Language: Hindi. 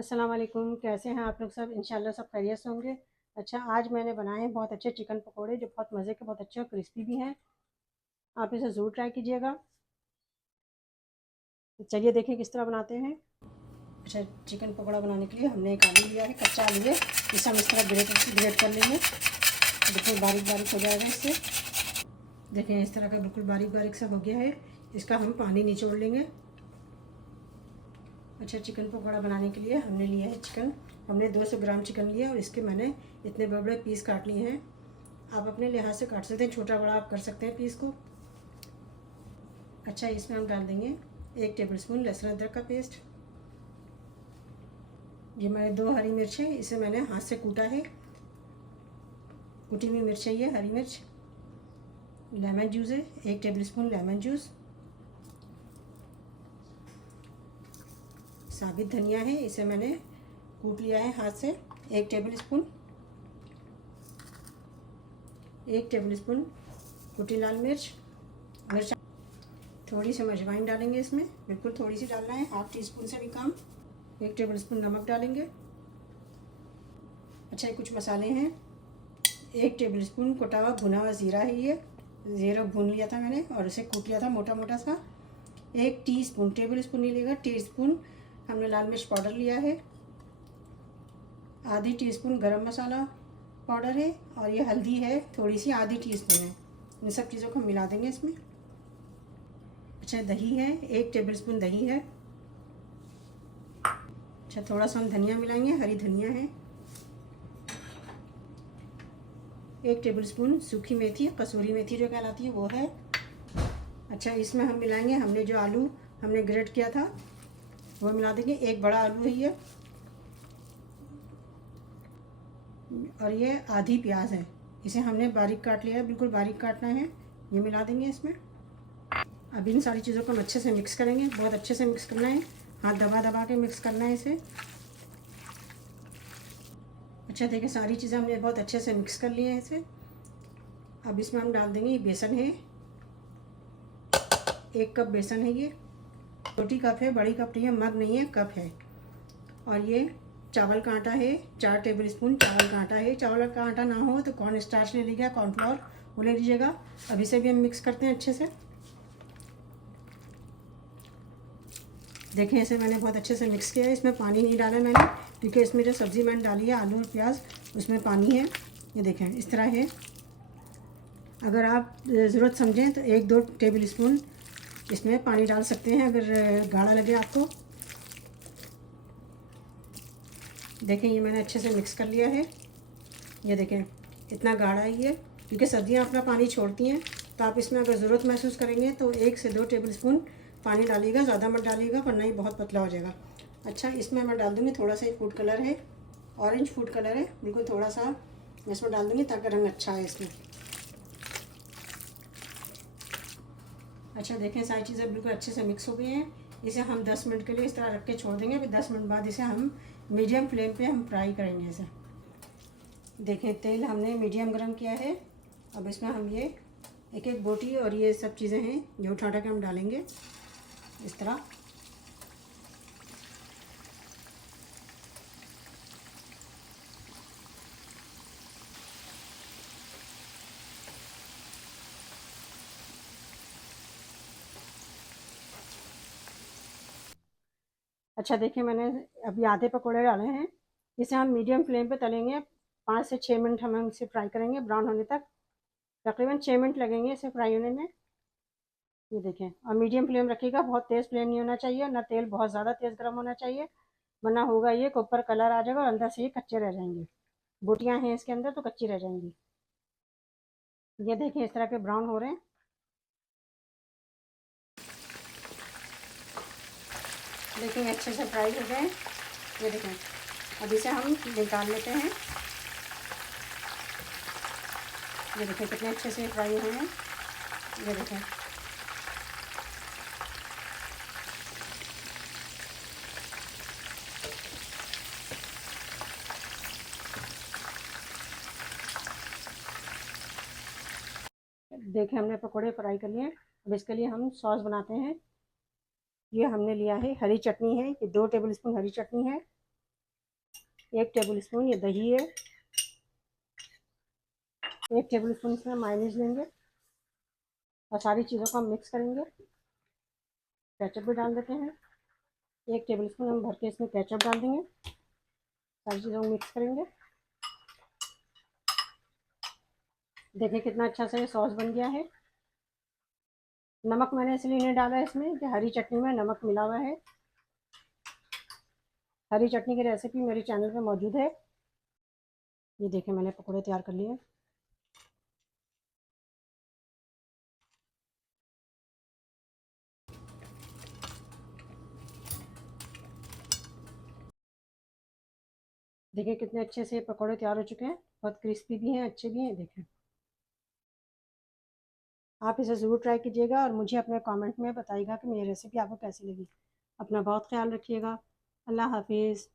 अस्सलाम वालेकुम। कैसे हैं आप लोग सब? इंशाल्लाह सब खैरियत से होंगे। अच्छा, आज मैंने बनाए हैं बहुत अच्छे चिकन पकोड़े जो बहुत मज़े के, बहुत अच्छे और क्रिस्पी भी हैं। आप इसे ज़रूर ट्राई कीजिएगा। चलिए देखें किस तरह बनाते हैं। अच्छा, चिकन पकौड़ा बनाने के लिए हमने एक आलू लिया है, कच्चा आलू है। इसे हम इस तरह ग्रेट कर लेंगे, बिल्कुल बारीक बारीक हो जाएगा इससे। देखें इस तरह का बिल्कुल बारीक बारीक सा हो गया है। इसका हम पानी निचोड़ लेंगे। अच्छा, चिकन पकौड़ा बनाने के लिए हमने लिया है चिकन। हमने 200 ग्राम चिकन लिया और इसके मैंने इतने बड़े बड़े पीस काट लिए हैं। आप अपने लिहाज से काट सकते हैं, छोटा बड़ा आप कर सकते हैं पीस को। अच्छा, इसमें हम डाल देंगे 1 टेबलस्पून लहसुन अदरक का पेस्ट। ये मैंने 2 हरी मिर्च है, इसे मैंने हाथ से कूटा है। कुटी हुई मिर्च है ये, हरी मिर्च। लेमन जूस है, 1 टेबलस्पून लेमन जूस। साबित धनिया है, इसे मैंने कूट लिया है हाथ से, 1 टेबलस्पून। 1 टेबलस्पून कुटी लाल मिर्च। मिर्च थोड़ी सी अजवाइन डालेंगे इसमें, बिल्कुल थोड़ी सी डालना है, हाफ टी स्पून से भी कम। 1 टेबलस्पून नमक डालेंगे। अच्छा, ये कुछ मसाले हैं। 1 टेबलस्पून कुटा हुआ भुना हुआ ज़ीरा है ये। ज़ीरा भून लिया था मैंने और इसे कूट लिया था मोटा मोटा सा। 1 टीस्पून, टेबल स्पून नहीं लेगा, टीस्पून हमने लाल मिर्च पाउडर लिया है। आधी टीस्पून गरम मसाला पाउडर है और ये हल्दी है थोड़ी सी, आधी टीस्पून है। इन सब चीज़ों को मिला देंगे इसमें। अच्छा, दही है, 1 टेबलस्पून दही है। अच्छा, थोड़ा सा हम धनिया मिलाएंगे, हरी धनिया है। 1 टेबलस्पून सूखी मेथी, कसूरी मेथी जो कहलाती है वो है। अच्छा, इसमें हम मिलाएंगे, हमने जो आलू हमने ग्रेट किया था वो मिला देंगे। 1 बड़ा आलू है ये, और ये आधी प्याज है, इसे हमने बारीक काट लिया है, बिल्कुल बारीक काटना है। ये मिला देंगे इसमें। अब इन सारी चीज़ों को हम अच्छे से मिक्स करेंगे, बहुत अच्छे से मिक्स करना है, हाथ दबा दबा के मिक्स करना है इसे। अच्छा, देखिए सारी चीज़ें हमने बहुत अच्छे से मिक्स कर लिए हैं इसे। अब इसमें हम डाल देंगे, ये बेसन है, 1 कप बेसन है ये। छोटी कप है, बड़ी कप नहीं है, मग नहीं है, कप है। और ये चावल का आटा है, 4 टेबलस्पून चावल का आटा है। चावल का आटा ना हो तो कॉर्न स्टार्च ले लीजिएगा, कॉर्नफ्लोर वो ले लीजिएगा। अब इसे भी हम मिक्स करते हैं अच्छे से। देखें इसे मैंने बहुत अच्छे से मिक्स किया है। इसमें पानी नहीं डाला मैंने, क्योंकि इसमें जो सब्ज़ी मैंने डाली है आलू और प्याज, उसमें पानी है। ये देखें इस तरह है। अगर आप ज़रूरत समझें तो 1-2 टेबल स्पून इसमें पानी डाल सकते हैं, अगर गाढ़ा लगे आपको। देखें ये मैंने अच्छे से मिक्स कर लिया है। ये देखें इतना गाढ़ा है ये, क्योंकि सब्जियां अपना पानी छोड़ती हैं। तो आप इसमें अगर ज़रूरत महसूस करेंगे तो 1 से 2 टेबल स्पून पानी डालिएगा, ज़्यादा मत डालिएगा वरना ये बहुत पतला हो जाएगा। अच्छा, इसमें मैं डाल दूँगी थोड़ा सा फूड कलर है, ऑरेंज फूड कलर है, बिल्कुल थोड़ा सा इसमें डाल दूँगी ताकि रंग अच्छा है इसमें। अच्छा, देखें सारी चीज़ें बिल्कुल अच्छे से मिक्स हो गई हैं। इसे हम 10 मिनट के लिए इस तरह रख के छोड़ देंगे। फिर 10 मिनट बाद इसे हम मीडियम फ्लेम पे हम फ्राई करेंगे इसे। देखें तेल हमने मीडियम गरम किया है। अब इसमें हम ये एक एक बोटी और ये सब चीज़ें हैं जो उठा उठा के हम डालेंगे इस तरह। अच्छा, देखिए मैंने अभी आधे पकौड़े डाले हैं। इसे हम मीडियम फ्लेम पे तलेंगे। 5 से 6 मिनट हम इसे फ्राई करेंगे ब्राउन होने तक। तकरीबन 6 मिनट लगेंगे इसे फ्राई होने में। ये देखें, और मीडियम फ्लेम रखिएगा, बहुत तेज़ फ्लेम नहीं होना चाहिए, ना तेल बहुत ज़्यादा तेज़ गर्म होना चाहिए, वरना होगा ये कि ऊपर कलर आ जाएगा और अंदर से ये कच्चे रह जाएंगे। बोटियाँ हैं इसके अंदर तो कच्ची रह जाएंगी। ये देखें इस तरह के ब्राउन हो रहे हैं। देखें अच्छे से फ्राई हो गए। ये देखें, अब इसे हम निकाल लेते हैं। ये देखें कितने अच्छे से फ्राई हुए हैं। ये देखें देखें हमने पकोड़े फ्राई कर लिए। अब इसके लिए हम सॉस बनाते हैं। ये हमने लिया है, हरी चटनी है, ये 2 टेबल स्पून हरी चटनी है। 1 टेबल स्पून ये दही है, 1 टेबल स्पून इसमें मायोनीज लेंगे और सारी चीज़ों को हम मिक्स करेंगे। केचप भी डाल देते हैं, 1 टेबल स्पून हम भर के इसमें केचप डाल देंगे, सारी चीज़ों को मिक्स करेंगे। देखिए कितना अच्छा सा ये सॉस बन गया है। नमक मैंने इसलिए नहीं डाला है इसमें कि हरी चटनी में नमक मिला हुआ है। हरी चटनी की रेसिपी मेरे चैनल पे मौजूद है। ये देखिए मैंने पकौड़े तैयार कर लिए। देखिए कितने अच्छे से पकौड़े तैयार हो चुके हैं, बहुत क्रिस्पी भी हैं, अच्छे भी हैं। देखें, आप इसे ज़रूर ट्राई कीजिएगा और मुझे अपने कमेंट में बताइएगा कि मेरी रेसिपी आपको कैसी लगी। अपना बहुत ख्याल रखिएगा। अल्लाह हाफिज़।